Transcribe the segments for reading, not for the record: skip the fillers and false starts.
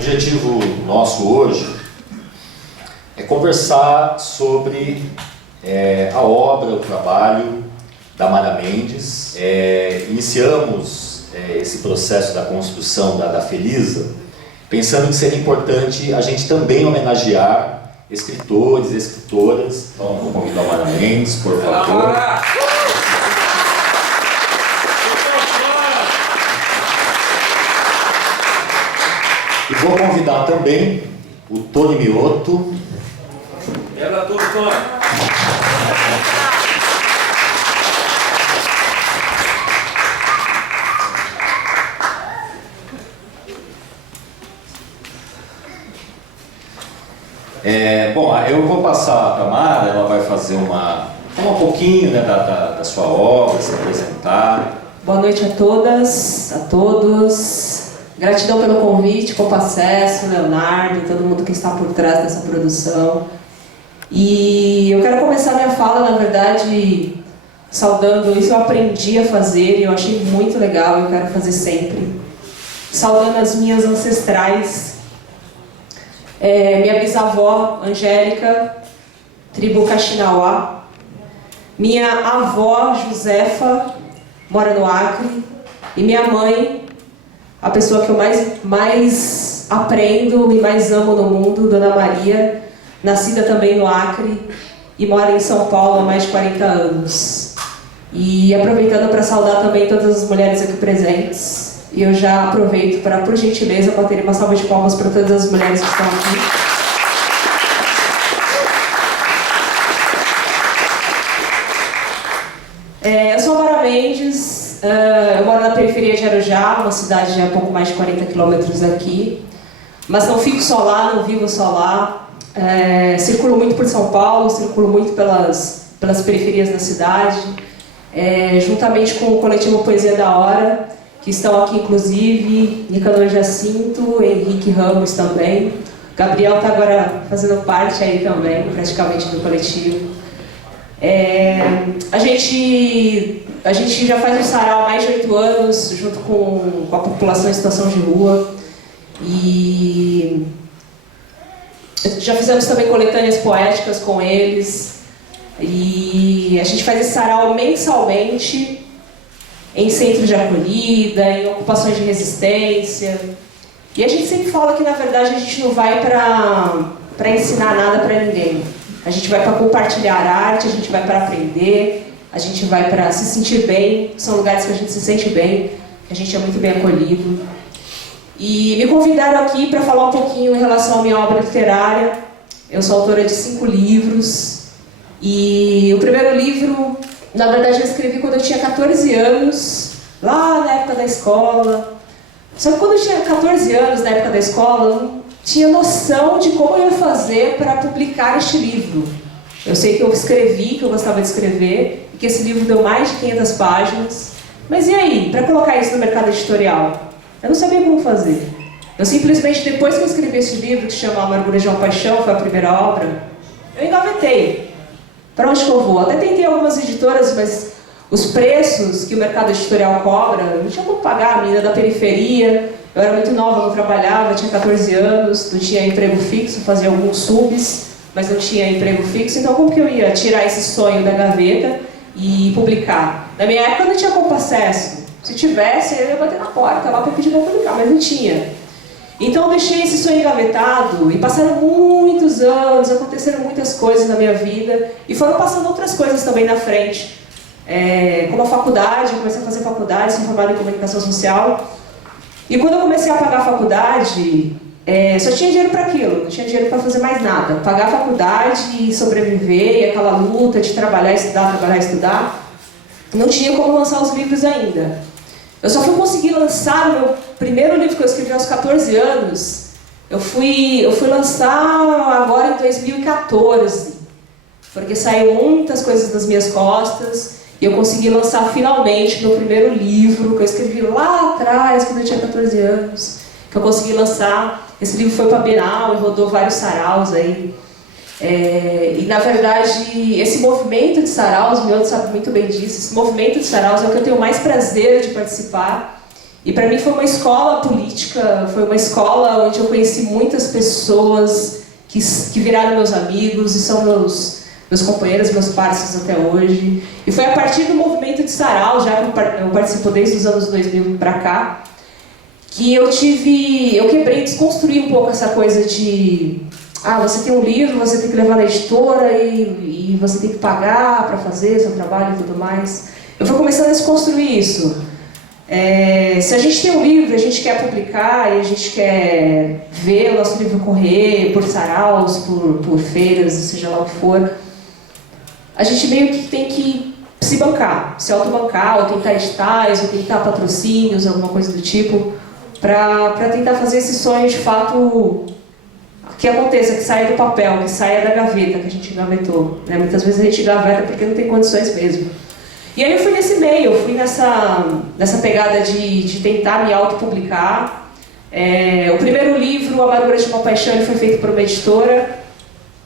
objetivo nosso hoje é conversar sobre a obra, o trabalho da Mara Mendes. Iniciamos esse processo da construção da Felisa, pensando que seria importante a gente também homenagear escritores e escritoras. Então, vou convidar a Mara Mendes, por favor. E vou convidar também o Tony Mioto. Ela tudo, Tony. Bom, eu vou passar para a Mara, ela vai fazer falar um pouquinho, né, da sua obra, se apresentar. Boa noite a todas, a todos. Gratidão pelo convite, Compacesso, Leonardo, todo mundo que está por trás dessa produção. E eu quero começar minha fala, na verdade, saudando isso. Eu aprendi a fazer e eu achei muito legal, eu quero fazer sempre. Saudando as minhas ancestrais. Minha bisavó, Angélica, tribo Kaxinawá. Minha avó, Josefa, mora no Acre. E minha mãe, a pessoa que eu mais aprendo e mais amo no mundo, Dona Maria, nascida também no Acre e mora em São Paulo há mais de 40 anos. E aproveitando para saudar também todas as mulheres aqui presentes. E eu já aproveito para, por gentileza, bater uma salva de palmas para todas as mulheres que estão aqui. Eu sou a Mara Mendes, eu moro na periferia de Arujá, uma cidade de a pouco mais de 40 quilômetros daqui. Mas não fico só lá, não vivo só lá. Circulo muito por São Paulo, circulo muito pelas periferias da cidade, juntamente com o coletivo Poesia da Hora, que estão aqui inclusive, Nicanor Jacinto, Henrique Ramos também. Gabriel está agora fazendo parte aí também, praticamente, do coletivo. A gente já faz o sarau há mais de 8 anos, junto com a população em situação de rua. E já fizemos também coletâneas poéticas com eles. E a gente faz esse sarau mensalmente, em centros de acolhida, em ocupações de resistência. E a gente sempre fala que, na verdade, a gente não vai para ensinar nada para ninguém. A gente vai para compartilhar arte, a gente vai para aprender, a gente vai para se sentir bem. São lugares que a gente se sente bem, que a gente é muito bem acolhido. E me convidaram aqui para falar um pouquinho em relação à minha obra literária. Eu sou autora de 5 livros. E o primeiro livro, na verdade, eu escrevi quando eu tinha 14 anos, lá na época da escola. Só que quando eu tinha 14 anos, na época da escola, eu não tinha noção de como eu ia fazer para publicar este livro. Eu sei que eu escrevi, que eu gostava de escrever, e que esse livro deu mais de 500 páginas. Mas e aí, para colocar isso no mercado editorial? Eu não sabia como fazer. Eu simplesmente, depois que eu escrevi esse livro, que se chama Amargura de uma Paixão, foi a primeira obra, eu engavetei. Para onde que eu vou? Até tentei algumas editoras, mas os preços que o mercado editorial cobra, não tinha como pagar. A menina da periferia, eu era muito nova, não trabalhava, tinha 14 anos, não tinha emprego fixo, fazia alguns subs, mas não tinha emprego fixo. Então como que eu ia tirar esse sonho da gaveta e publicar? Na minha época não tinha Compacesso. Se tivesse, eu ia bater na porta lá para pedir para publicar, mas não tinha. Então eu deixei esse sonho engavetado e passaram muitos anos, aconteceram muitas coisas na minha vida e foram passando outras coisas também na frente. Como a faculdade, eu comecei a fazer faculdade, sou formada em comunicação social. E quando eu comecei a pagar a faculdade, só tinha dinheiro para aquilo, não tinha dinheiro para fazer mais nada. Pagar a faculdade e sobreviver, e aquela luta de trabalhar, estudar, não tinha como lançar os livros ainda. Eu só fui conseguir lançar o meu primeiro livro que eu escrevi aos 14 anos. Eu fui lançar agora em 2014, porque saiu muitas coisas das minhas costas e eu consegui lançar finalmente meu primeiro livro que eu escrevi lá atrás, quando eu tinha 14 anos. Que eu consegui lançar. Esse livro foi para a Bienal e rodou vários saraus aí. E na verdade, esse movimento de saraus, o Mioto sabe muito bem disso, esse movimento de saraus é o que eu tenho mais prazer de participar E para mim foi uma escola política, foi uma escola onde eu conheci muitas pessoas que viraram meus amigos e são meus companheiros, meus parceiros até hoje. E foi a partir do movimento de sarau, já que eu participo desde os anos 2000 para cá, que eu quebrei, desconstruí um pouco essa coisa de você tem um livro, você tem que levar na editora e você tem que pagar para fazer seu trabalho e tudo mais. Eu fui começando a desconstruir isso. Se a gente tem um livro, a gente quer publicar e a gente quer ver o nosso livro correr por saraus, por feiras, seja lá o que for, a gente meio que tem que se bancar, se autobancar, ou tentar editais, ou tentar patrocínios, alguma coisa do tipo, para tentar fazer esse sonho de fato que aconteça, que saia do papel, que saia da gaveta que a gente engavetou. Né? Muitas vezes a gente gaveta porque não tem condições mesmo. E aí eu fui nesse meio, eu fui nessa pegada de tentar me autopublicar. O primeiro livro, Amargura de uma Paixão, ele foi feito por uma editora,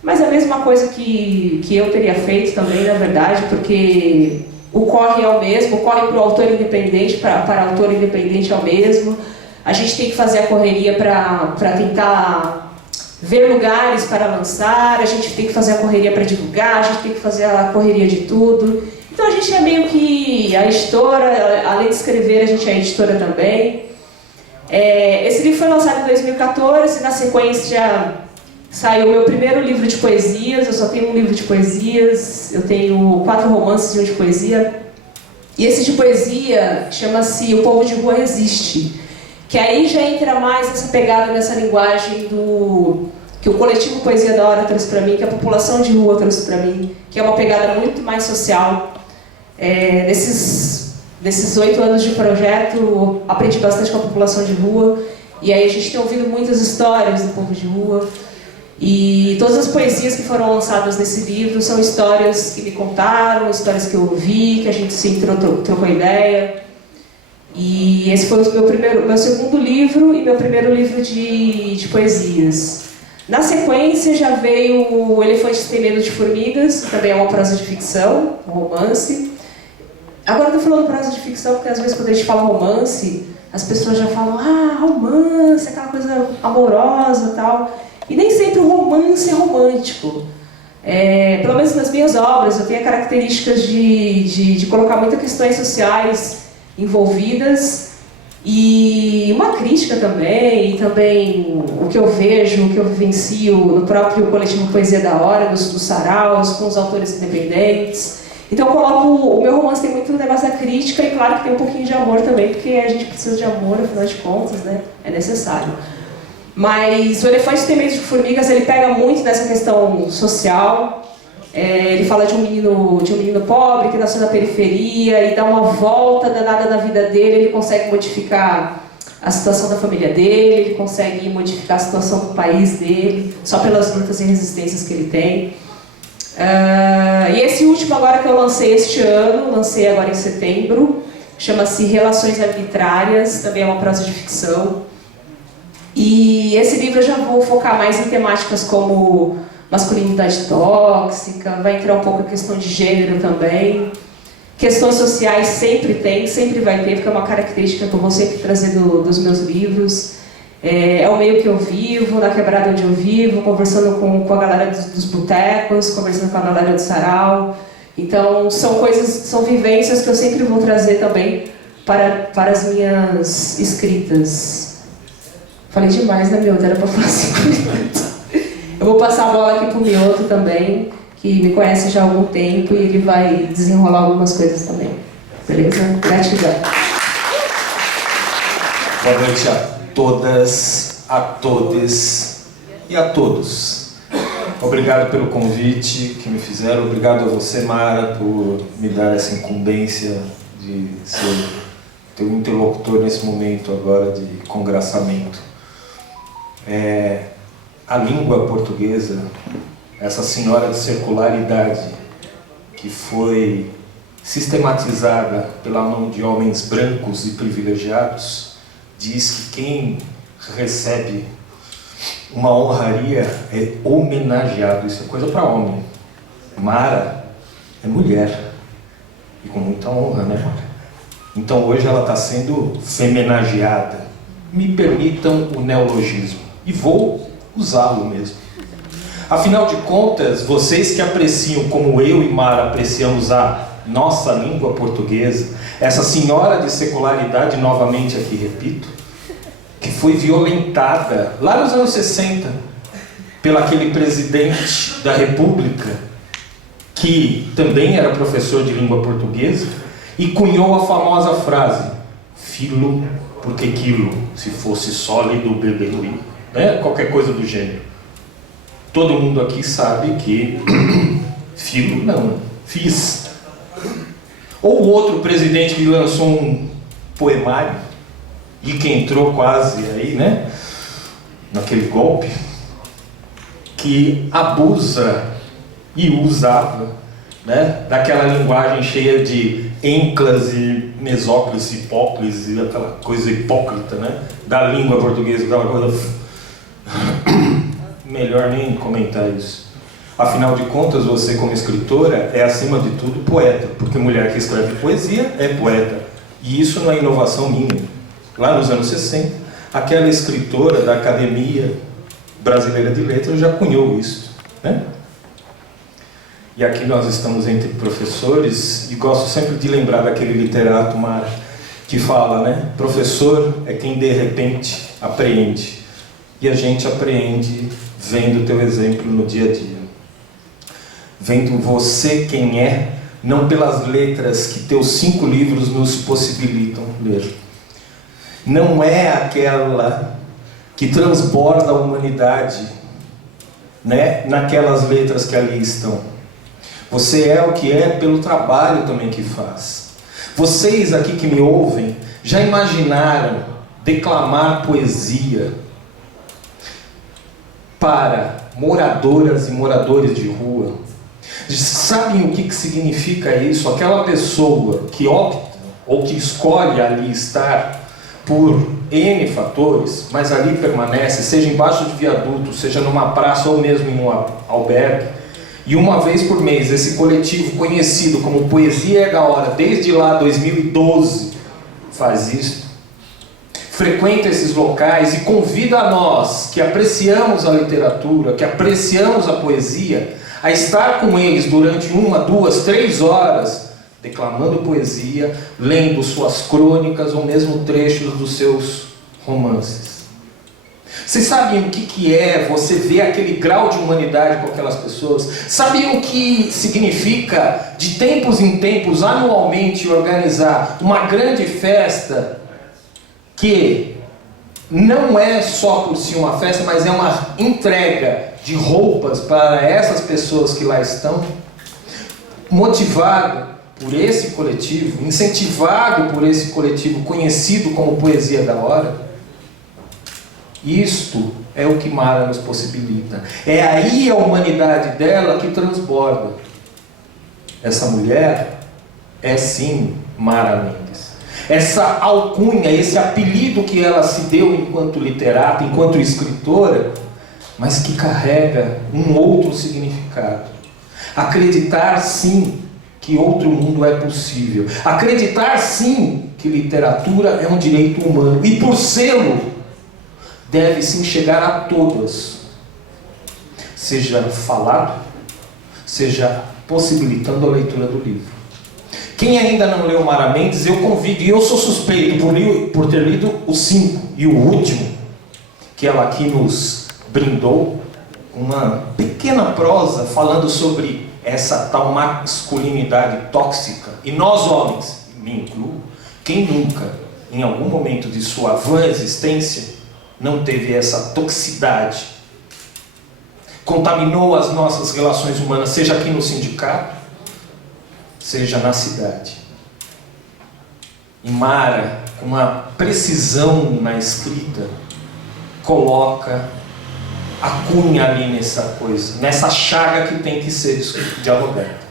mas é a mesma coisa que eu teria feito também, na verdade, porque o corre é o mesmo, o corre para o autor independente, para autor independente é o mesmo. A gente tem que fazer a correria para tentar ver lugares para lançar, a gente tem que fazer a correria para divulgar, a gente tem que fazer a correria de tudo. Então a gente é meio que a editora, além de escrever, a gente é editora também. Esse livro foi lançado em 2014, na sequência saiu o meu primeiro livro de poesias. Eu só tenho um livro de poesias, eu tenho 4 romances e um de poesia. E esse de poesia chama-se O Povo de Rua Resiste, que aí já entra mais essa pegada, nessa linguagem que o coletivo Poesia da Hora trouxe para mim, que a população de rua trouxe para mim, que é uma pegada muito mais social. Nesses 8 anos de projeto, aprendi bastante com a população de rua, e aí a gente tem ouvido muitas histórias do povo de rua, e todas as poesias que foram lançadas nesse livro são histórias que me contaram, histórias que eu ouvi, que a gente se trocou ideia. E esse foi o meu segundo livro e meu primeiro livro de poesias. Na sequência já veio O Elefante Tem Medo de Formigas, que também é uma prosa de ficção, um romance. Agora eu estou falando prosa de ficção porque às vezes quando a gente fala romance, as pessoas já falam, romance, aquela coisa amorosa e tal. E nem sempre o romance é romântico. Pelo menos nas minhas obras, eu tenho características de colocar muitas questões sociais envolvidas e uma crítica também, e também o que eu vejo, o que eu vivencio no próprio coletivo Poesia da Hora, dos saraus, com os autores independentes. Então eu coloco, o meu romance tem muito negócio da crítica e claro que tem um pouquinho de amor também, porque a gente precisa de amor, afinal de contas, né? É necessário. Mas O Elefante Tem Medo de Formigas, ele pega muito nessa questão social. Ele fala de um menino pobre que nasceu na periferia e dá uma volta danada na vida dele. Ele consegue modificar a situação da família dele, ele consegue modificar a situação do país dele, só pelas lutas e resistências que ele tem. E esse último agora que eu lancei este ano, lancei agora em setembro, chama-se Relações Arbitrárias, também é uma prosa de ficção. E esse livro eu já vou focar mais em temáticas como masculinidade tóxica, vai entrar um pouco a questão de gênero também. Questões sociais sempre vai ter, porque é uma característica que eu vou sempre trazer dos meus livros. É o meio que eu vivo, na quebrada onde eu vivo, conversando com a galera dos botecos, conversando com a galera do sarau. Então, são vivências que eu sempre vou trazer também para as minhas escritas. Falei demais, né, Mioto? Era para falar 5 minutos. Eu vou passar a bola aqui para o Mioto também, que me conhece já há algum tempo e ele vai desenrolar algumas coisas também. Beleza? Gratidão. Boa noite a todas, a todes e a todos. Obrigado pelo convite que me fizeram. Obrigado a você, Mara, por me dar essa incumbência de ser teu interlocutor nesse momento agora de congraçamento. A língua portuguesa, essa senhora de circularidade que foi sistematizada pela mão de homens brancos e privilegiados, diz que quem recebe uma honraria é homenageado. Isso é coisa para homem. Mara é mulher. E com muita honra, né, Mara? Então hoje ela está sendo femenageada. Me permitam o neologismo. E vou usá-lo mesmo. Afinal de contas, vocês que apreciam como eu e Mara apreciamos a nossa língua portuguesa, essa senhora de secularidade, novamente aqui repito, que foi violentada lá nos anos 60 pelo aquele presidente da República, que também era professor de língua portuguesa, e cunhou a famosa frase, filo porque quilo, se fosse sólido beberia, né? Qualquer coisa do gênero. Todo mundo aqui sabe que filo não, fiz. Ou outro presidente que lançou um poemário e que entrou quase aí, né, naquele golpe, que abusa e usava, né, daquela linguagem cheia de ênclase, mesóclise, hipóclise, aquela coisa hipócrita, né, da língua portuguesa, aquela coisa... Melhor nem comentar isso. Afinal de contas, você como escritora é, acima de tudo, poeta, porque mulher que escreve poesia é poeta. E isso não é inovação minha. Lá nos anos 60, aquela escritora da Academia Brasileira de Letras já cunhou isso, né? E aqui nós estamos entre professores, e gosto sempre de lembrar daquele literato, Mara, que fala, né? Professor é quem de repente apreende. E a gente apreende vendo o teu exemplo no dia a dia. Vendo você quem é, não pelas letras que teus 5 livros nos possibilitam ler. Não é aquela que transborda a humanidade, né, naquelas letras que ali estão. Você é o que é pelo trabalho também que faz. Vocês aqui que me ouvem, já imaginaram declamar poesia para moradoras e moradores de rua? Sabem o que significa isso? Aquela pessoa que opta ou que escolhe ali estar por N fatores, mas ali permanece, seja embaixo de viaduto, seja numa praça ou mesmo em um albergue, e uma vez por mês esse coletivo conhecido como Poesia é da Hora, desde lá 2012, faz isso, frequenta esses locais e convida a nós, que apreciamos a literatura, que apreciamos a poesia, a estar com eles durante 1, 2, 3 horas, declamando poesia, lendo suas crônicas ou mesmo trechos dos seus romances. Vocês sabem o que é você ver aquele grau de humanidade com aquelas pessoas? Sabem o que significa, de tempos em tempos, anualmente, organizar uma grande festa que não é só por si uma festa, mas é uma entrega de roupas para essas pessoas que lá estão, motivado por esse coletivo, incentivado por esse coletivo conhecido como Poesia da Hora? Isto é o que Mara nos possibilita. É aí a humanidade dela que transborda. Essa mulher é sim Mara Mendes. Essa alcunha, esse apelido que ela se deu enquanto literata, enquanto escritora, mas que carrega um outro significado. Acreditar sim que outro mundo é possível. Acreditar sim que literatura é um direito humano. E por sê-lo, deve sim chegar a todas. Seja falado, seja possibilitando a leitura do livro. Quem ainda não leu Mara Mendes, eu convido, e eu sou suspeito por ter lido o 5 e o último, que ela aqui nos brindou, uma pequena prosa falando sobre essa tal masculinidade tóxica. E nós homens, me incluo, quem nunca, em algum momento de sua vã existência, não teve essa toxicidade? Contaminou as nossas relações humanas, seja aqui no sindicato, seja na cidade. E Mara, com uma precisão na escrita, coloca a cunha ali nessa coisa, nessa chaga que tem que ser dialogada.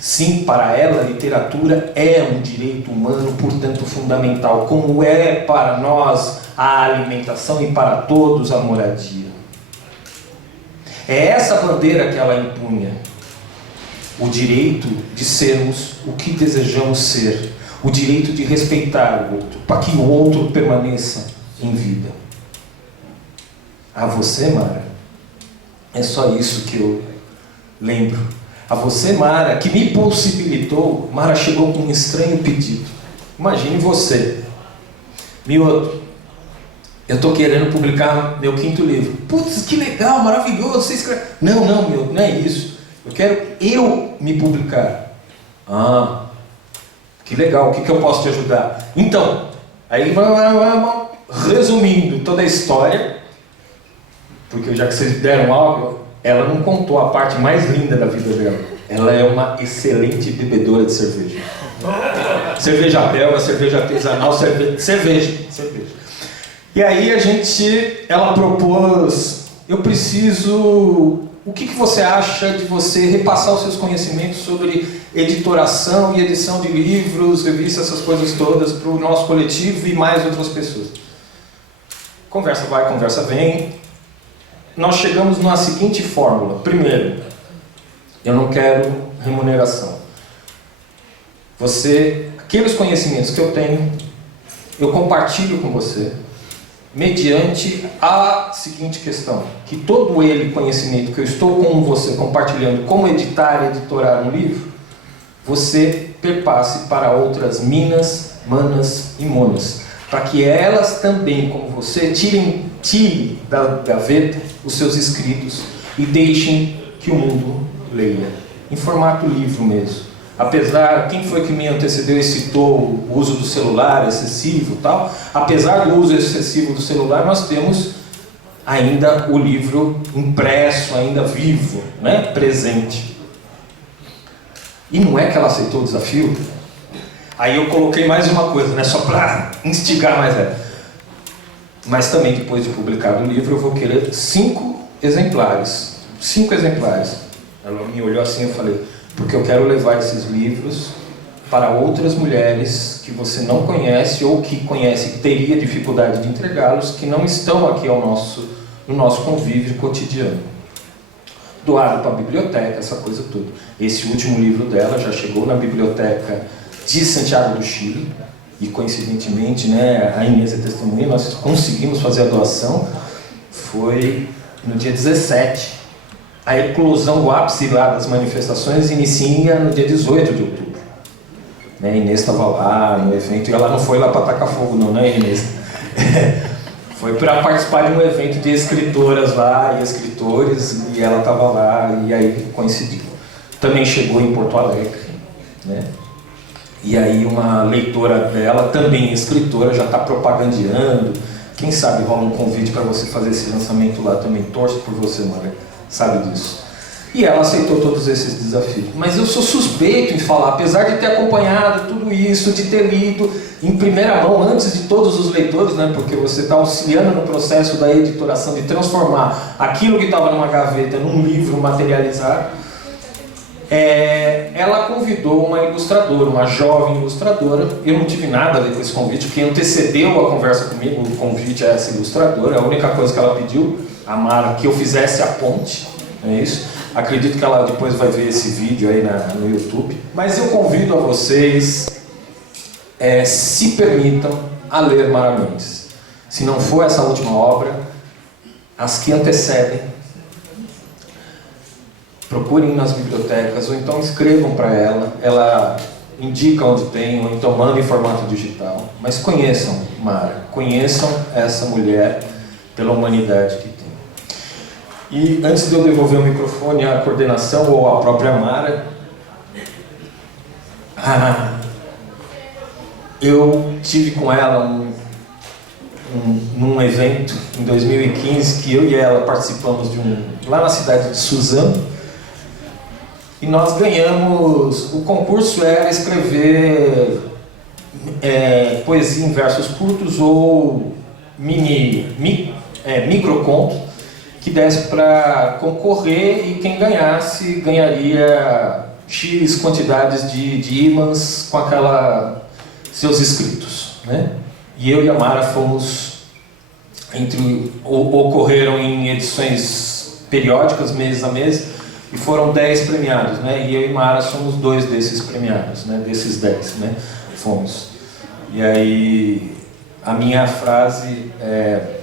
Sim, para ela, a literatura é um direito humano, portanto fundamental, como é para nós a alimentação e para todos a moradia. É essa bandeira que ela empunha, o direito de sermos o que desejamos ser, o direito de respeitar o outro, para que o outro permaneça em vida. A você, Mara, é só isso que eu lembro. A você, Mara, que me possibilitou, Mara chegou com um estranho pedido. Imagine você, Mioto, eu estou querendo publicar meu 5º livro. Putz, que legal, maravilhoso, você escreve. Não, Mioto, não é isso. Eu quero eu me publicar. Ah, que legal, o que eu posso te ajudar? Então, aí resumindo toda a história, porque já que vocês deram algo, ela não contou a parte mais linda da vida dela. Ela é uma excelente bebedora de cerveja. Cerveja belga, cerveja artesanal, cerveja. E aí ela propôs, eu preciso, o que você acha de você repassar os seus conhecimentos sobre editoração e edição de livros, revistas, essas coisas todas para o nosso coletivo e mais outras pessoas. Conversa vai, conversa vem. Nós chegamos na seguinte fórmula. Primeiro, eu não quero remuneração. Aqueles conhecimentos que eu tenho, eu compartilho com você, mediante a seguinte questão, que todo conhecimento que eu estou com você compartilhando, como editar e editorar um livro, você perpasse para outras minas, manas e monas, para que elas também, como você, tire da gaveta os seus escritos e deixem que o mundo leia, em formato livro mesmo. Apesar, quem foi que me antecedeu e citou o uso do celular excessivo e tal, apesar do uso excessivo do celular, nós temos ainda o livro impresso, ainda vivo, né? Presente. E não é que ela aceitou o desafio? Aí eu coloquei mais uma coisa, né? Só para instigar mais ela. Mas também, depois de publicado o livro, eu vou querer 5 exemplares. 5 exemplares. Ela me olhou assim e eu falei, porque eu quero levar esses livros para outras mulheres que você não conhece ou que conhece e teria dificuldade de entregá-los, que não estão aqui no nosso convívio cotidiano. Doado para a biblioteca, essa coisa toda. Esse último livro dela já chegou na biblioteca de Santiago do Chile, e coincidentemente, né, a Inês é testemunha, nós conseguimos fazer a doação, foi no dia 17. A eclosão, o ápice lá das manifestações inicia no dia 18 de outubro. Né, a Inês estava lá no evento, e ela não foi lá para tacar fogo não, né, Inês? Foi para participar de um evento de escritoras lá e escritores, e ela estava lá, e aí coincidiu. Também chegou em Porto Alegre, né? E aí uma leitora dela, também escritora, já está propagandeando. Quem sabe rola um convite para você fazer esse lançamento lá também. Torço por você, Maria, sabe disso. E ela aceitou todos esses desafios. Mas eu sou suspeito em falar, apesar de ter acompanhado tudo isso, de ter lido em primeira mão, antes de todos os leitores, né, porque você está auxiliando no processo da editoração, de transformar aquilo que estava numa gaveta num livro materializado. Ela convidou uma ilustradora, uma jovem ilustradora. Eu não tive nada a ver com esse convite, quem antecedeu a conversa comigo, o convite a essa ilustradora, a única coisa que ela pediu, a Mara, que eu fizesse a ponte, é isso. Acredito que ela depois vai ver esse vídeo aí no YouTube. Mas eu convido a vocês, se permitam, a ler Mara Mendes. Se não for essa última obra, as que antecedem, procurem nas bibliotecas, ou então escrevam para ela indica onde tem, ou então manda em formato digital. Mas conheçam Mara, conheçam essa mulher pela humanidade que tem. E antes de eu devolver o microfone à coordenação ou à própria Mara, eu tive com ela num evento em 2015 que eu e ela participamos lá na cidade de Suzano. E nós ganhamos, o concurso era escrever poesia em versos curtos ou microconto que desse para concorrer, e quem ganhasse ganharia X quantidades de ímãs com seus escritos, né? E eu e a Mara fomos, ocorreram em edições periódicas, mês a mês, e foram 10 premiados, né? E eu e Mara somos 2 desses premiados, né? Desses 10, né? fomos. E aí, a minha frase é,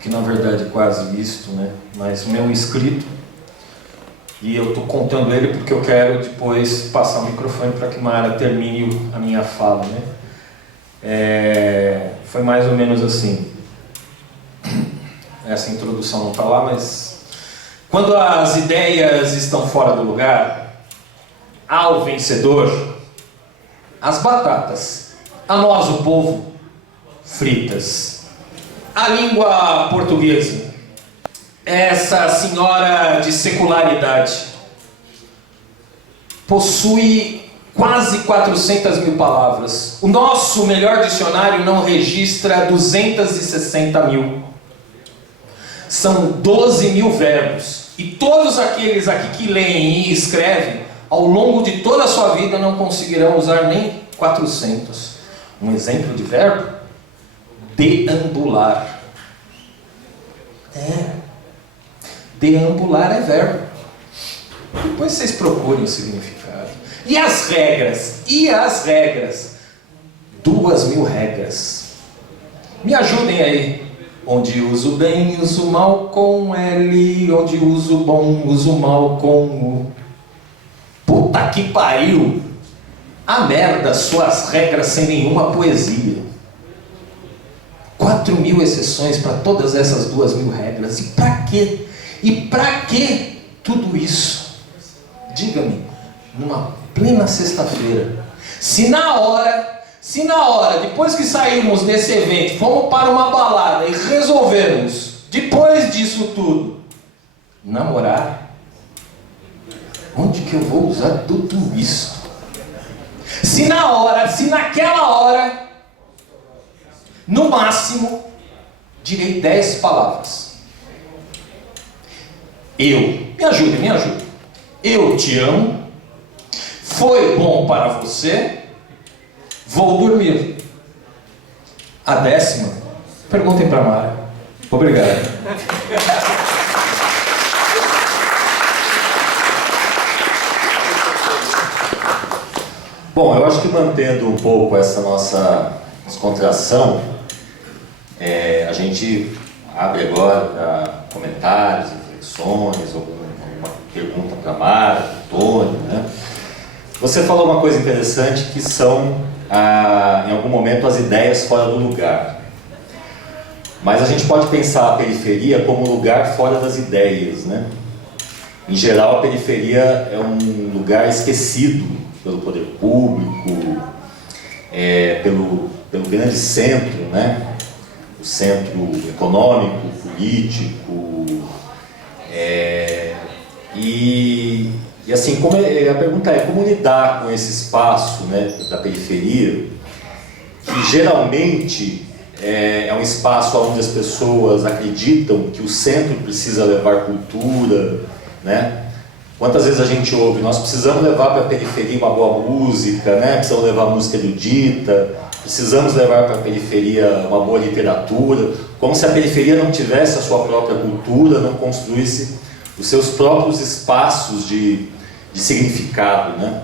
que na verdade é quase isto, né? Mas o meu escrito, e eu estou contando ele porque eu quero depois passar o microfone para que Mara termine a minha fala, né? Foi mais ou menos assim. Essa introdução não está lá, mas... Quando as ideias estão fora do lugar, ao vencedor, as batatas, a nós, o povo, fritas. A língua portuguesa, essa senhora de secularidade, possui quase 400 mil palavras. O nosso melhor dicionário não registra 260 mil. São 12 mil verbos. E todos aqueles aqui que leem e escrevem, ao longo de toda a sua vida, não conseguirão usar nem 400. Um exemplo de verbo? Deambular. Deambular é verbo. Depois vocês procurem o significado. E as regras? 2.000 regras. Me ajudem aí. Onde uso bem, uso mal com L. Onde uso bom, uso mal com U. Puta que pariu! A merda, suas regras sem nenhuma poesia. 4.000 exceções para todas essas 2.000 regras. E pra quê? E pra que tudo isso? Diga-me, numa plena sexta-feira, se na hora, depois que saímos desse evento, fomos para uma balada e resolvemos, depois disso tudo, namorar, onde que eu vou usar tudo isso? Se naquela hora, no máximo, direi 10 palavras. Me ajude. Eu te amo. Foi bom para você. Vou dormir. A 10ª, perguntem para Mara. Obrigado. Bom, eu acho que mantendo um pouco essa nossa descontração, a gente abre agora para comentários, reflexões, alguma pergunta para Mara, para o Tony, né? Você falou uma coisa interessante que são, em algum momento, as ideias fora do lugar. Mas a gente pode pensar a periferia como um lugar fora das ideias, né? Em geral, a periferia é um lugar esquecido pelo poder público, pelo grande centro, né? O centro econômico, político, e assim, a pergunta é como lidar com esse espaço, né, da periferia, que geralmente é um espaço onde as pessoas acreditam que o centro precisa levar cultura, né? Quantas vezes a gente ouve, nós precisamos levar para a periferia uma boa música, né? Precisamos levar música erudita, precisamos levar para a periferia uma boa literatura, como se a periferia não tivesse a sua própria cultura, não construísse os seus próprios espaços de significado, né?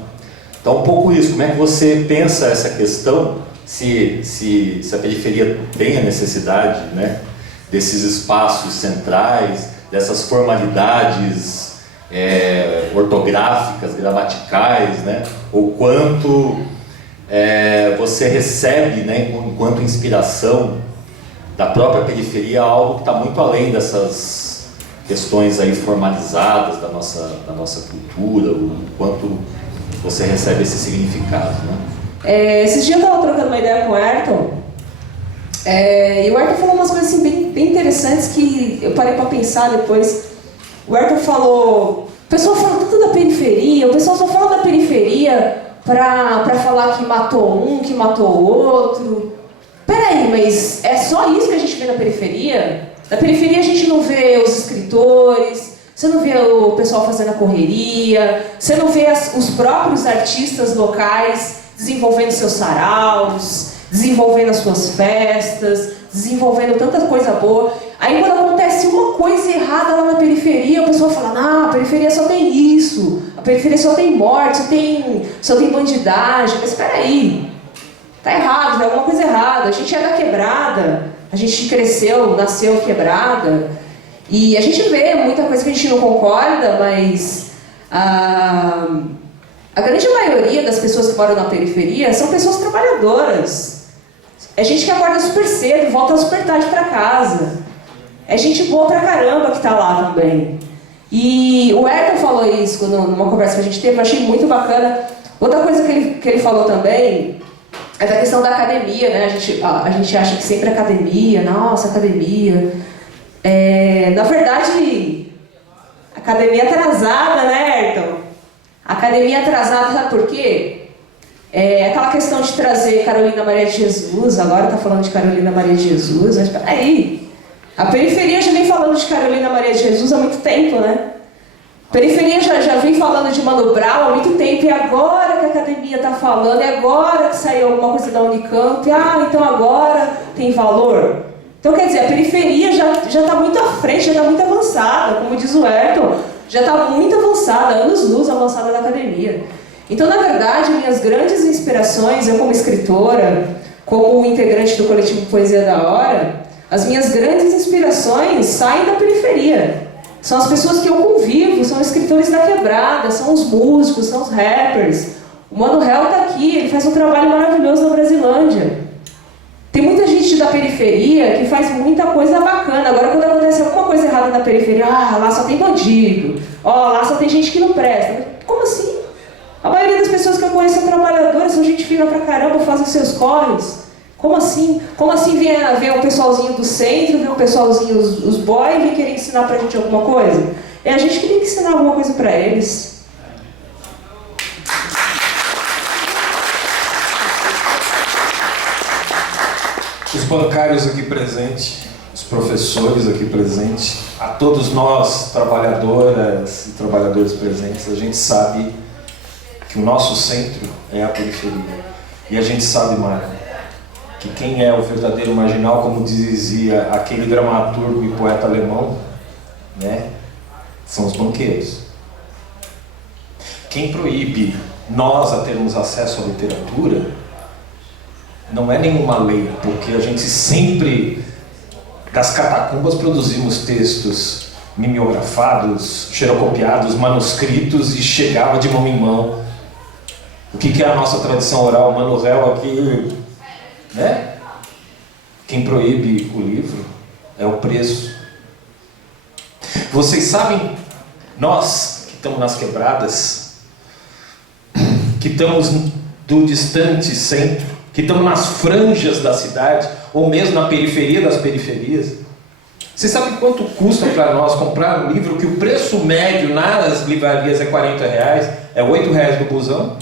Então, um pouco isso, como é que você pensa essa questão, se a periferia tem a necessidade, né, desses espaços centrais, dessas formalidades ortográficas, gramaticais, né, ou quanto você recebe, né, enquanto inspiração da própria periferia, algo que está muito além dessas questões aí formalizadas da nossa cultura, o quanto você recebe esse significado, né? Esses dias eu estava trocando uma ideia com o Ayrton, e o Ayrton falou umas coisas assim, bem interessantes que eu parei para pensar depois. O Ayrton falou, o pessoal fala tudo da periferia, o pessoal só fala da periferia para falar que matou um, que matou o outro. Peraí, mas é só isso que a gente vê na periferia? Na periferia a gente não vê os escritores, você não vê o pessoal fazendo a correria, você não vê os próprios artistas locais desenvolvendo seus saraus, desenvolvendo as suas festas, desenvolvendo tanta coisa boa. Aí quando acontece uma coisa errada lá na periferia, o pessoal fala, não, a periferia só tem isso, a periferia só tem morte, só tem bandidagem. Mas espera aí, Tá errado, tem alguma coisa errada. A gente é da quebrada, a gente cresceu, nasceu quebrada, e a gente vê muita coisa que a gente não concorda, mas a grande maioria das pessoas que moram na periferia são pessoas trabalhadoras. É gente que acorda super cedo, volta super tarde para casa. É gente boa pra caramba que tá lá também. E o Ayrton falou isso numa conversa que a gente teve, eu achei muito bacana. Outra coisa que ele falou também é da questão da academia, né? A gente acha que sempre academia, nossa, academia. Na verdade, academia atrasada, né, Ayrton? Academia atrasada, sabe por quê? Aquela questão de trazer Carolina Maria de Jesus, agora tá falando de Carolina Maria de Jesus, mas peraí. A periferia já vem falando de Carolina Maria de Jesus há muito tempo, né? A periferia já vem falando de Mano Brown há muito tempo, e agora que a academia está falando, é agora que saiu alguma coisa da Unicamp, então agora tem valor. Então, quer dizer, a periferia já está muito à frente, já está muito avançada, como diz o Ayrton, já está muito avançada, anos-luz avançada da academia. Então, na verdade, minhas grandes inspirações, eu como escritora, como integrante do coletivo Poesia da Hora, as minhas grandes inspirações saem da periferia. São as pessoas que eu convivo, são escritores da quebrada, são os músicos, são os rappers. O Mano Hell está aqui, ele faz um trabalho maravilhoso na Brasilândia. Tem muita gente da periferia que faz muita coisa bacana. Agora, quando acontece alguma coisa errada na periferia, lá só tem bandido, lá só tem gente que não presta. Como assim? A maioria das pessoas que eu conheço são trabalhadoras, são gente fina pra caramba, fazem seus corres. Como assim? Como assim vem o pessoalzinho do centro, vem o pessoalzinho, os boys, vem querer ensinar pra gente alguma coisa? É a gente que tem que ensinar alguma coisa pra eles. Os bancários aqui presentes, os professores aqui presentes, a todos nós, trabalhadoras e trabalhadores presentes, a gente sabe que o nosso centro é a periferia. E a gente sabe, Mara, que quem é o verdadeiro marginal, como dizia aquele dramaturgo e poeta alemão, né, são os banqueiros. Quem proíbe nós a termos acesso à literatura não é nenhuma lei, porque a gente sempre, das catacumbas, produzimos textos mimeografados, xerocopiados, manuscritos, e chegava de mão em mão. O que é a nossa tradição oral? Mano Hell aqui, né? Quem proíbe o livro é o preço. Vocês sabem, nós que estamos nas quebradas, que estamos do distante centro, que estamos nas franjas da cidade, ou mesmo na periferia das periferias, vocês sabem quanto custa para nós comprar um livro que o preço médio nas livrarias é R$40, é R$8 do busão,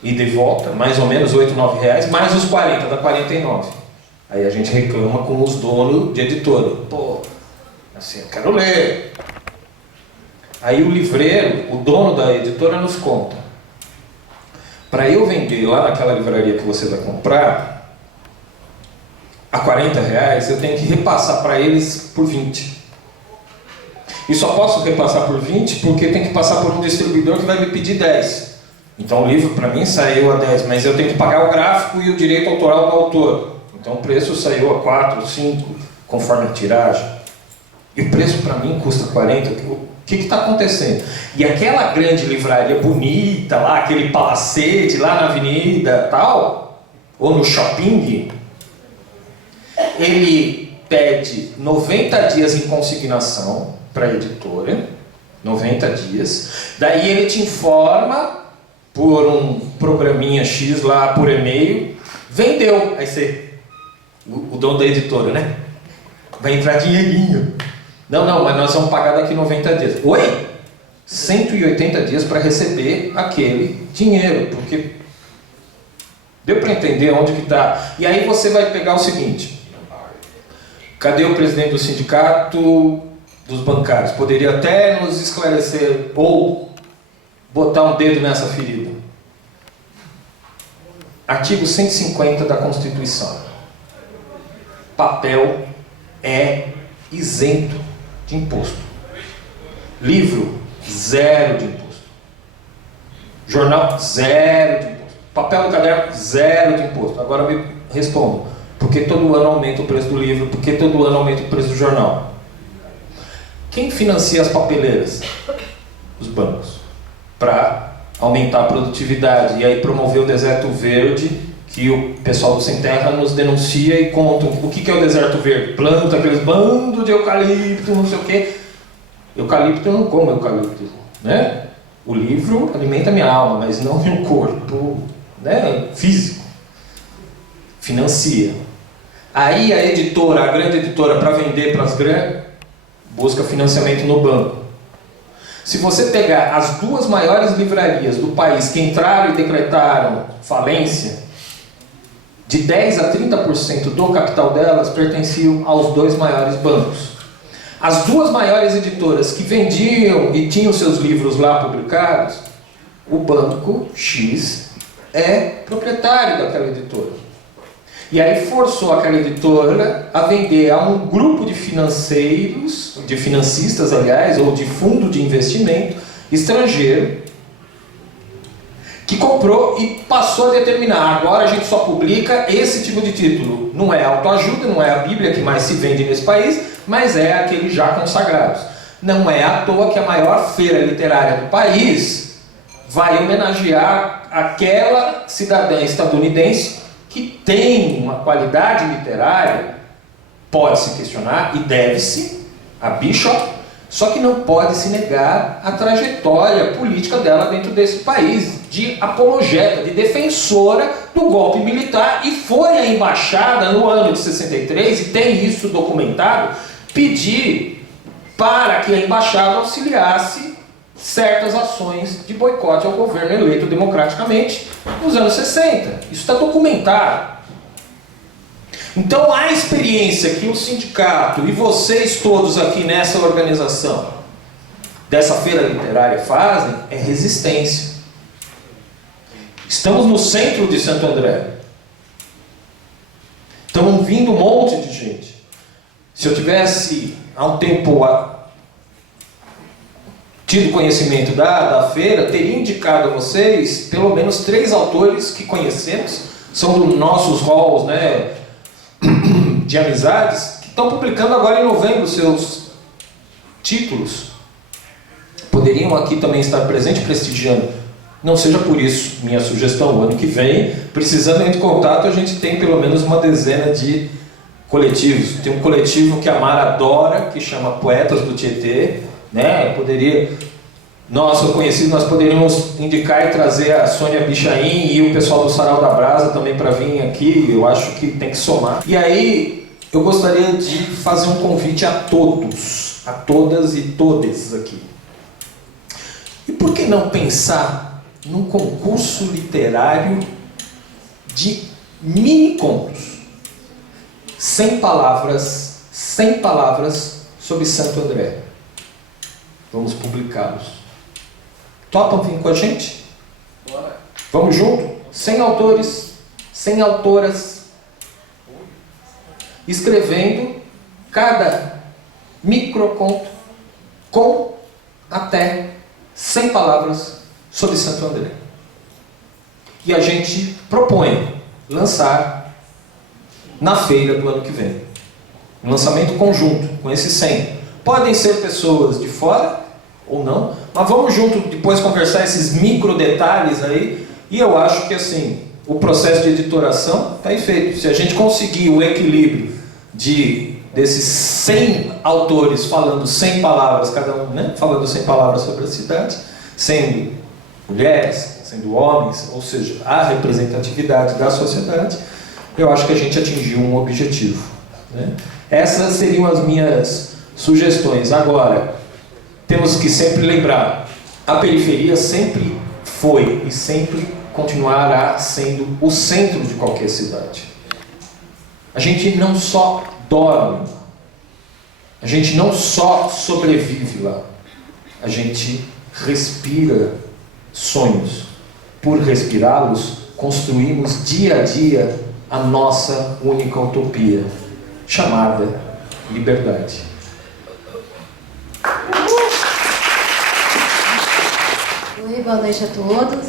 e de volta, mais ou menos R$8, R$9, mais os 40, dá 49. Aí a gente reclama com os donos de editora. Pô, assim, eu quero ler. Aí o livreiro, o dono da editora, nos conta: para eu vender lá naquela livraria que você vai comprar a R$40, eu tenho que repassar para eles por 20. E só posso repassar por 20 porque tem que passar por um distribuidor que vai me pedir 10. Então o livro para mim saiu a 10, mas eu tenho que pagar o gráfico e o direito autoral do autor. Então o preço saiu a 4, 5, conforme a tiragem. E o preço para mim custa 40. O que está acontecendo? E aquela grande livraria bonita lá, aquele palacete lá na avenida tal, ou no shopping, ele pede 90 dias em consignação para a editora, 90 dias, daí ele te informa por um programinha X lá, por e-mail, vendeu. Aí você, o dono da editora, né? Vai entrar dinheirinho. Não, mas nós vamos pagar daqui 90 dias. Oi? 180 dias para receber aquele dinheiro, porque deu para entender onde que está. E aí você vai pegar o seguinte: cadê o presidente do sindicato dos bancários? Poderia até nos esclarecer ou botar um dedo nessa ferida. Artigo 150 da Constituição. Papel é isento de imposto. Livro, 0 de imposto. Jornal, 0 de imposto. Papel do caderno, 0 de imposto. Agora me respondam, por que todo ano aumenta o preço do livro? Por que todo ano aumenta o preço do jornal? Quem financia as papeleiras? Os bancos. Para aumentar a produtividade e aí promover o deserto verde, que o pessoal do Sem Terra nos denuncia e contam o que é o deserto verde. Planta aqueles bandos de eucalipto, não sei o quê. Eucalipto, eu não como eucalipto, né? O livro alimenta minha alma, mas não meu corpo, né? Físico. Financia. Aí a editora, a grande editora, para vender para as grandes, busca financiamento no banco. Se você pegar as 2 maiores livrarias do país que entraram e decretaram falência, de 10% a 30% do capital delas pertenciam aos 2 maiores bancos. As 2 maiores editoras que vendiam e tinham seus livros lá publicados, o banco X é proprietário daquela editora. E aí forçou aquela editora a vender a um grupo de financeiros, de financistas, aliás, ou de fundo de investimento estrangeiro, que comprou e passou a determinar, agora a gente só publica esse tipo de título. Não é autoajuda, não é a Bíblia que mais se vende nesse país, mas é aqueles já consagrados. Não é à toa que a maior feira literária do país vai homenagear aquela cidadã estadunidense que tem uma qualidade literária, pode-se questionar, e deve-se, a Bishop, só que não pode se negar a trajetória política dela dentro desse país, de apologeta, de defensora do golpe militar, e foi à embaixada no ano de 63, e tem isso documentado, pedir para que a embaixada auxiliasse certas ações de boicote ao governo eleito democraticamente nos anos 60. Isso está documentado. Então a experiência que o sindicato e vocês todos aqui nessa organização dessa feira literária fazem é resistência. Estamos no centro de Santo André. Estão vindo um monte de gente. Se eu tivesse há um tempo tido conhecimento da feira, teria indicado a vocês pelo menos 3 autores que conhecemos, são dos nossos halls, né, de amizades, que estão publicando agora em novembro seus títulos. Poderiam aqui também estar presentes prestigiando. Não seja por isso minha sugestão, o ano que vem, precisando de contato, a gente tem pelo menos uma dezena de coletivos. Tem um coletivo que a Mara adora, que chama Poetas do Tietê, né? Nós poderíamos indicar e trazer a Sônia Bichain e o pessoal do Sarau da Brasa também para vir aqui. Eu acho que tem que somar. E aí eu gostaria de fazer um convite a todos, a todas e todes aqui. E por que não pensar num concurso literário de mini contos, 100 palavras sobre Santo André? Vamos publicá-los. Topam vir com a gente? Bora. Vamos junto? 100 autores, 100 autoras, escrevendo cada microconto com até 100 palavras sobre Santo André. E a gente propõe lançar na feira do ano que vem. Um lançamento conjunto com esses 100. Podem ser pessoas de fora ou não, mas vamos junto depois conversar esses micro detalhes aí, e eu acho que assim, o processo de editoração está aí feito. Se a gente conseguir o equilíbrio desses 100 autores falando 100 palavras, cada um, né, falando 100 palavras sobre a cidade, sendo mulheres, sendo homens, ou seja, a representatividade da sociedade, eu acho que a gente atingiu um objetivo, né? Essas seriam as minhas sugestões. Agora, temos que sempre lembrar, a periferia sempre foi e sempre continuará sendo o centro de qualquer cidade. A gente não só dorme, a gente não só sobrevive lá, a gente respira sonhos. Por respirá-los, construímos dia a dia a nossa única utopia, chamada liberdade. Oi, boa noite a todos.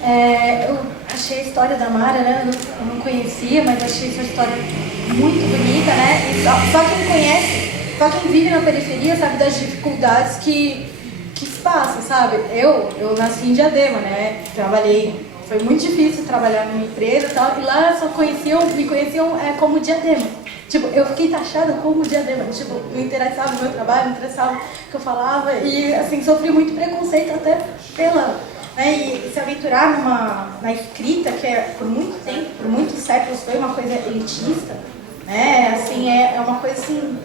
Eu achei a história da Mara, né? Eu não conhecia, mas achei essa história muito bonita, né? E só quem conhece, só quem vive na periferia sabe das dificuldades que se passa, sabe? Eu nasci em Diadema, né? Trabalhei, foi muito difícil trabalhar numa empresa e tal, e lá me conheciam como Diadema. Tipo, eu fiquei taxada como Diadema, tipo, não interessava o meu trabalho, não interessava o que eu falava, e assim, sofri muito preconceito até pela... Né, e se aventurar na escrita, que por muito tempo, por muitos séculos, foi uma coisa elitista, né? Assim, é uma coisa assim,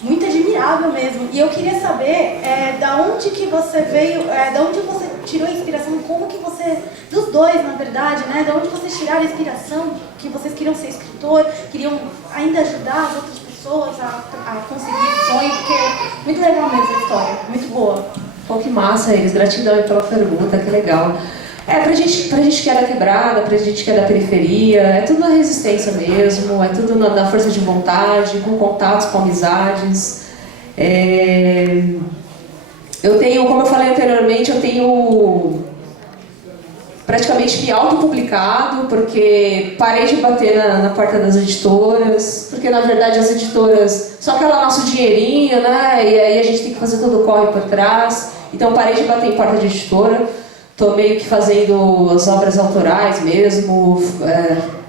muito admirável mesmo. E eu queria saber da onde que você veio, da onde você tirou a inspiração, como que você, dos dois na verdade, né? Da onde vocês tiraram a inspiração, que vocês queriam ser escritor, queriam ainda ajudar as outras pessoas a conseguir esse sonho, porque é muito legal mesmo a história, muito boa. Pô, que massa, eles. Gratidão aí pela pergunta, que legal. Pra gente que é da quebrada, pra gente que é da periferia, é tudo na resistência mesmo, é tudo na força de vontade, com contatos, com amizades. Eu tenho, como eu falei anteriormente, eu tenho praticamente me autopublicado, porque parei de bater na porta das editoras, porque na verdade as editoras só querem nosso dinheirinho, né? E aí a gente tem que fazer todo o corre por trás. Então parei de bater em porta de editora, estou meio que fazendo as obras autorais mesmo,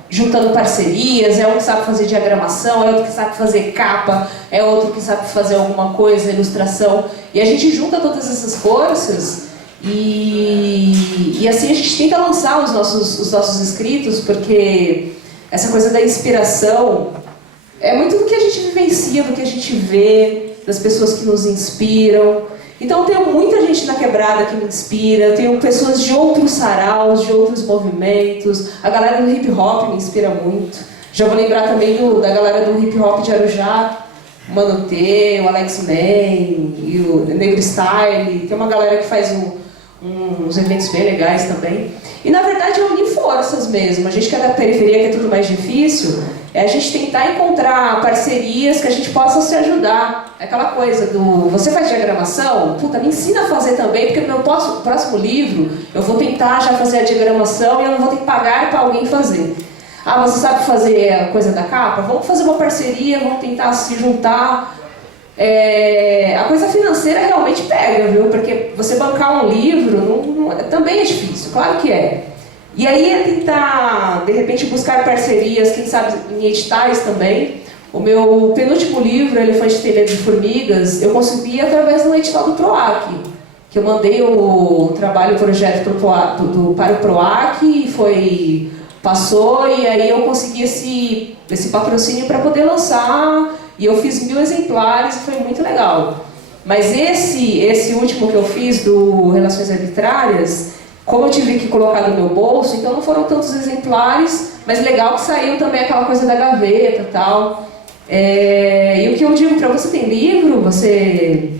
juntando parcerias, é um que sabe fazer diagramação, é outro que sabe fazer capa, é outro que sabe fazer alguma coisa, ilustração, e a gente junta todas essas forças e assim a gente tenta lançar os nossos escritos, porque essa coisa da inspiração é muito do que a gente vivencia, do que a gente vê, das pessoas que nos inspiram. Então eu tenho muita gente na quebrada que me inspira, tenho pessoas de outros saraus, de outros movimentos, a galera do hip hop me inspira muito. Já vou lembrar também da galera do hip hop de Arujá, o Mano T, o Alex Man e o Negro Style, tem uma galera que faz uns eventos bem legais também. E na verdade é unir forças mesmo, a gente que é da periferia, que é tudo mais difícil, é a gente tentar encontrar parcerias que a gente possa se ajudar. É aquela coisa do, você faz diagramação? Puta, me ensina a fazer também, porque no meu próximo livro eu vou tentar já fazer a diagramação e eu não vou ter que pagar para alguém fazer. Ah, você sabe fazer a coisa da capa? Vamos fazer uma parceria, vamos tentar se juntar. A coisa financeira realmente pega, viu? Porque você bancar um livro também é difícil, claro que é. E aí é tentar, de repente, buscar parcerias, quem sabe em editais também. O meu penúltimo livro, Elefante Tem Medo de Formigas, eu consegui através do edital do PROAC, que eu mandei o trabalho, o projeto para o PROAC e passou, e aí eu consegui esse patrocínio para poder lançar, e eu fiz 1000 exemplares e foi muito legal. Mas esse último que eu fiz, do Relações Arbitrárias, como eu tive que colocar no meu bolso, então não foram tantos exemplares, mas legal que saiu também aquela coisa da gaveta e tal. E o que eu digo para você, tem livro? Você...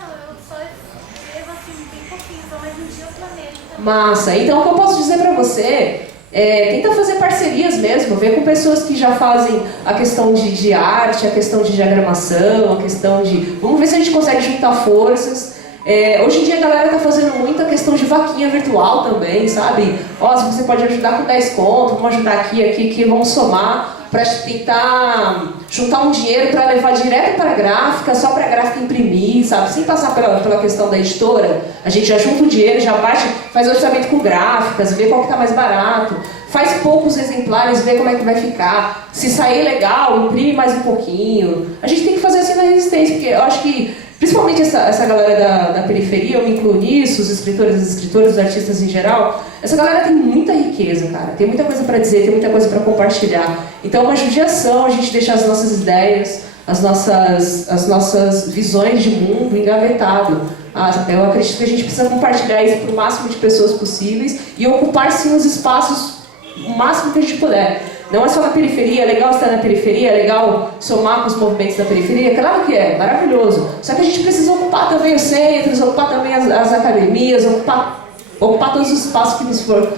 Não, eu só escrevo assim, bem pouquinho, só mais um dia eu planejo também. Massa! Então o que eu posso dizer para você, tenta fazer parcerias mesmo, ver com pessoas que já fazem a questão de arte, a questão de diagramação, a questão de... Vamos ver se a gente consegue juntar forças. Hoje em dia a galera está fazendo muito a questão de vaquinha virtual também, sabe? Se você pode ajudar com 10 conto, vamos ajudar aqui, vamos somar para tentar juntar um dinheiro para levar direto para a gráfica, só para a gráfica imprimir, sabe? Sem passar pela questão da editora, a gente já junta o dinheiro, já baixa, faz orçamento com gráficas, vê qual que está mais barato, faz poucos exemplares, vê como é que vai ficar. Se sair legal, imprime mais um pouquinho. A gente tem que fazer assim na resistência, porque eu acho que principalmente essa galera da periferia, eu me incluo nisso, os escritores, as escritoras, os artistas em geral, essa galera tem muita riqueza, cara, tem muita coisa para dizer, tem muita coisa para compartilhar. Então é uma judiação a gente deixar as nossas ideias, as nossas visões de mundo engavetado. Eu acredito que a gente precisa compartilhar isso para o máximo de pessoas possíveis e ocupar sim os espaços o máximo que a gente puder. Não é só na periferia, é legal estar na periferia, é legal somar com os movimentos da periferia, claro que é, maravilhoso. Só que a gente precisa ocupar também os centros, ocupar também as academias, ocupar todos os espaços que nos for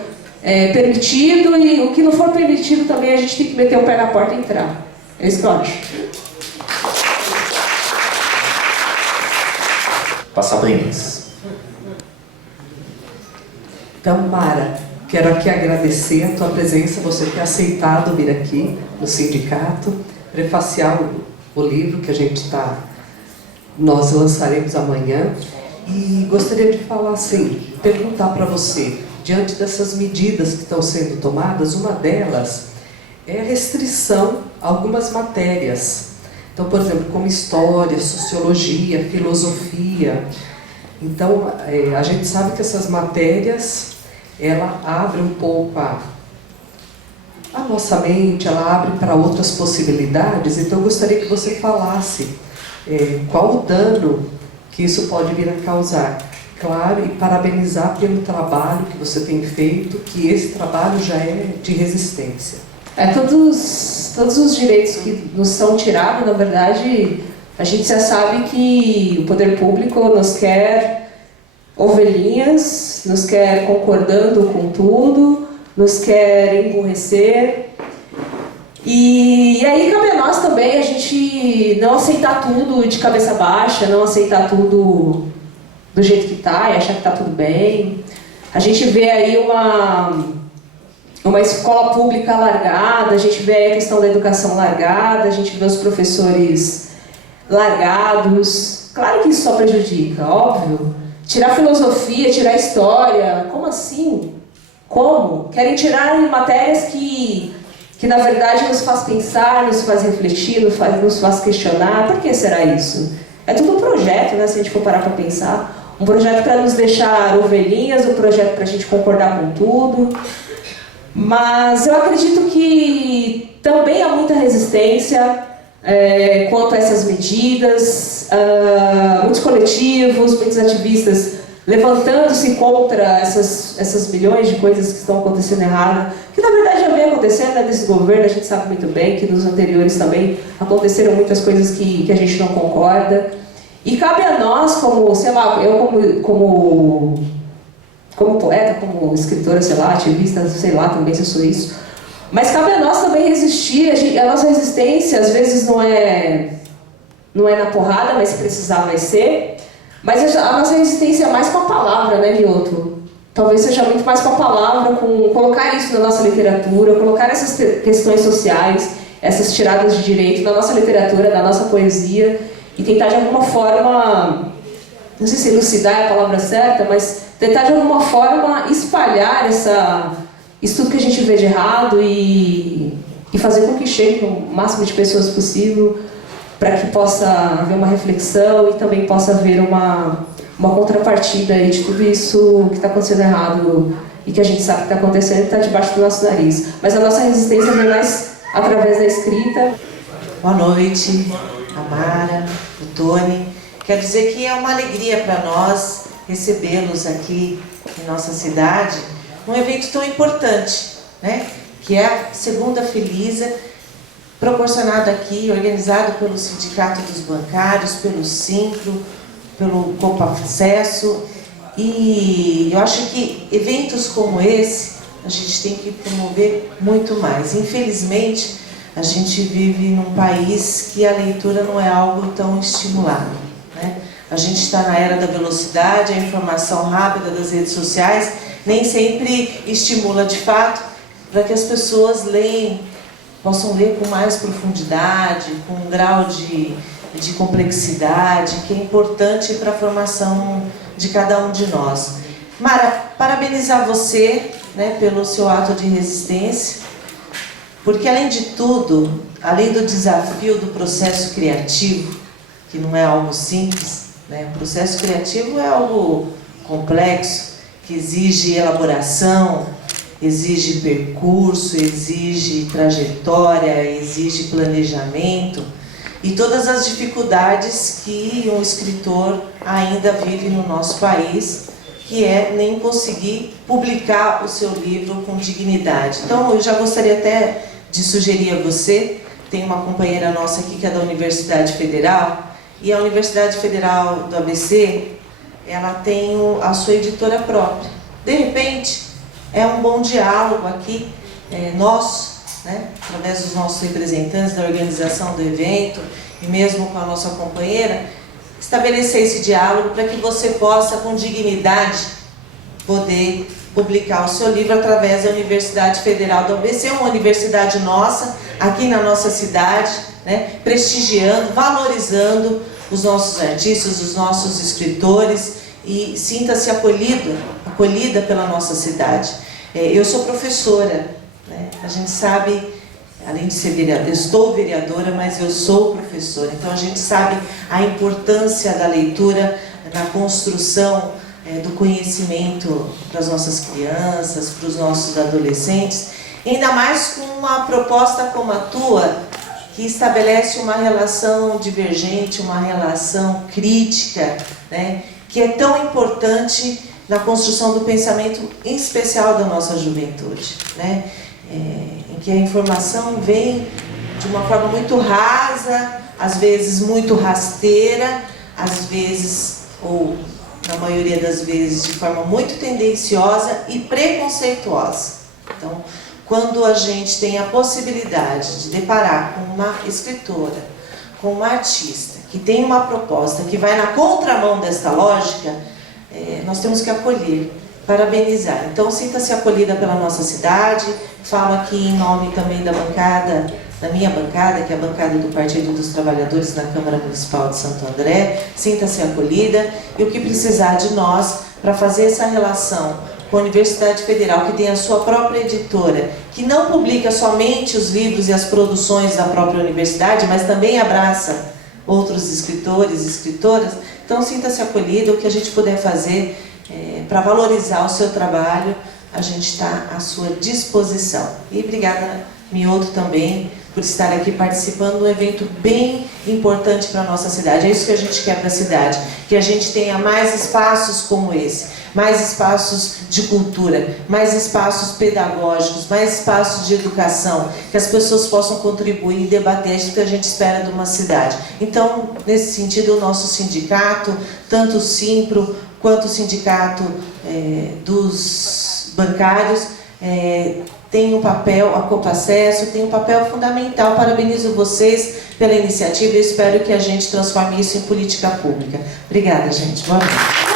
permitido, e o que não for permitido também a gente tem que meter o pé na porta e entrar. É isso que eu acho. Passar para Inês. Então, Mara, Quero aqui agradecer a tua presença, você ter aceitado vir aqui no sindicato, prefaciar o livro que nós lançaremos amanhã. E gostaria de falar assim, perguntar para você, diante dessas medidas que estão sendo tomadas, uma delas é a restrição a algumas matérias. Então, por exemplo, como história, sociologia, filosofia. Então, a gente sabe que essas matérias, ela abre um pouco a nossa mente, ela abre para outras possibilidades. Então, eu gostaria que você falasse qual o dano que isso pode vir a causar. Claro, e parabenizar pelo trabalho que você tem feito, que esse trabalho já é de resistência. Todos os direitos que nos são tirados, na verdade, a gente já sabe que o poder público nos quer ovelhinhas, nos quer concordando com tudo, nos quer emburrecer. E aí cabe a nós também a gente não aceitar tudo de cabeça baixa, não aceitar tudo do jeito que está e achar que está tudo bem. A gente vê aí uma escola pública largada, a gente vê aí a questão da educação largada, a gente vê os professores largados. Claro que isso só prejudica, óbvio. Tirar filosofia, tirar história, como assim? Como? Querem tirar matérias que na verdade nos faz pensar, nos faz refletir, nos faz questionar. Por que será isso? É tudo um projeto, né, se a gente for parar para pensar. Um projeto para nos deixar ovelhinhas, um projeto para a gente concordar com tudo. Mas eu acredito que também há muita resistência quanto a essas medidas. Muitos coletivos, muitos ativistas levantando-se contra essas milhões de coisas que estão acontecendo errado, que na verdade já vem acontecendo, né, desse governo. A gente sabe muito bem que nos anteriores também aconteceram muitas coisas que a gente não concorda. E cabe a nós, como, sei lá, eu como poeta, como escritora, sei lá, ativista, sei lá também se eu sou isso, mas cabe a nós também resistir. A nossa resistência às vezes não é na porrada, mas se precisar vai ser. Mas a nossa resistência é mais com a palavra, né, Lioto? Talvez seja muito mais com a palavra, com colocar isso na nossa literatura, colocar essas questões sociais, essas tiradas de direito na nossa literatura, na nossa poesia, e tentar de alguma forma, não sei se elucidar é a palavra certa, mas tentar de alguma forma espalhar isso tudo que a gente vê de errado e fazer com que chegue no máximo de pessoas possível, para que possa haver uma reflexão e também possa haver uma contrapartida aí de tudo isso que está acontecendo errado e que a gente sabe que está acontecendo e está debaixo do nosso nariz. Mas a nossa resistência vem mais através da escrita. Boa noite, Amara, o Tony. Quero dizer que é uma alegria para nós recebê-los aqui em nossa cidade, num evento tão importante, né? Que é a Segunda Felisa, proporcionado aqui, organizado pelo Sindicato dos Bancários, pelo Simpro, pelo Copacesso. E eu acho que eventos como esse a gente tem que promover muito mais. Infelizmente, a gente vive num país que a leitura não é algo tão estimulado, né? A gente está na era da velocidade, a informação rápida das redes sociais nem sempre estimula de fato para que as pessoas possam ler com mais profundidade, com um grau de complexidade que é importante para a formação de cada um de nós. Mara, parabenizar você, né, pelo seu ato de resistência, porque além de tudo, além do desafio do processo criativo, que não é algo simples, né, o processo criativo é algo complexo, que exige elaboração, exige percurso, exige trajetória, exige planejamento e todas as dificuldades que um escritor ainda vive no nosso país, que é nem conseguir publicar o seu livro com dignidade. Então, eu já gostaria até de sugerir a você, tem uma companheira nossa aqui que é da Universidade Federal, e a Universidade Federal do ABC, ela tem a sua editora própria. De repente, é um bom diálogo aqui, nosso, né, através dos nossos representantes da organização do evento, e mesmo com a nossa companheira, estabelecer esse diálogo para que você possa, com dignidade, poder publicar o seu livro através da Universidade Federal do ABC, uma universidade nossa, aqui na nossa cidade, né, prestigiando, valorizando os nossos artistas, os nossos escritores, e sinta-se acolhida pela nossa cidade. Eu sou professora, né, a gente sabe, além de ser vereadora, eu estou vereadora, mas eu sou professora, então a gente sabe a importância da leitura na construção do conhecimento para as nossas crianças, para os nossos adolescentes, ainda mais com uma proposta como a tua, que estabelece uma relação divergente, uma relação crítica, né, que é tão importante na construção do pensamento, em especial da nossa juventude, né, em que a informação vem de uma forma muito rasa, às vezes muito rasteira, às vezes, ou na maioria das vezes, de forma muito tendenciosa e preconceituosa. Então, quando a gente tem a possibilidade de deparar com uma escritora, com uma artista, que tem uma proposta que vai na contramão desta lógica, nós temos que acolher, parabenizar. Então, sinta-se acolhida pela nossa cidade. Falo aqui em nome também da bancada, da minha bancada, que é a bancada do Partido dos Trabalhadores na Câmara Municipal de Santo André. Sinta-se acolhida, e o que precisar de nós para fazer essa relação com a Universidade Federal, que tem a sua própria editora, que não publica somente os livros e as produções da própria universidade, mas também abraça outros escritores e escritoras. Então, sinta-se acolhida. O que a gente puder fazer para valorizar o seu trabalho, a gente está à sua disposição. E obrigada, Mioto, também, por estar aqui participando de um evento bem importante para a nossa cidade. É isso que a gente quer para a cidade, que a gente tenha mais espaços como esse, mais espaços de cultura, mais espaços pedagógicos, mais espaços de educação, que as pessoas possam contribuir e debater isso que a gente espera de uma cidade. Então, nesse sentido, o nosso sindicato, tanto o Simpro quanto o sindicato dos bancários, tem um papel, a Copacesso tem um papel fundamental. Parabenizo vocês pela iniciativa e espero que a gente transforme isso em política pública. Obrigada, gente. Boa noite.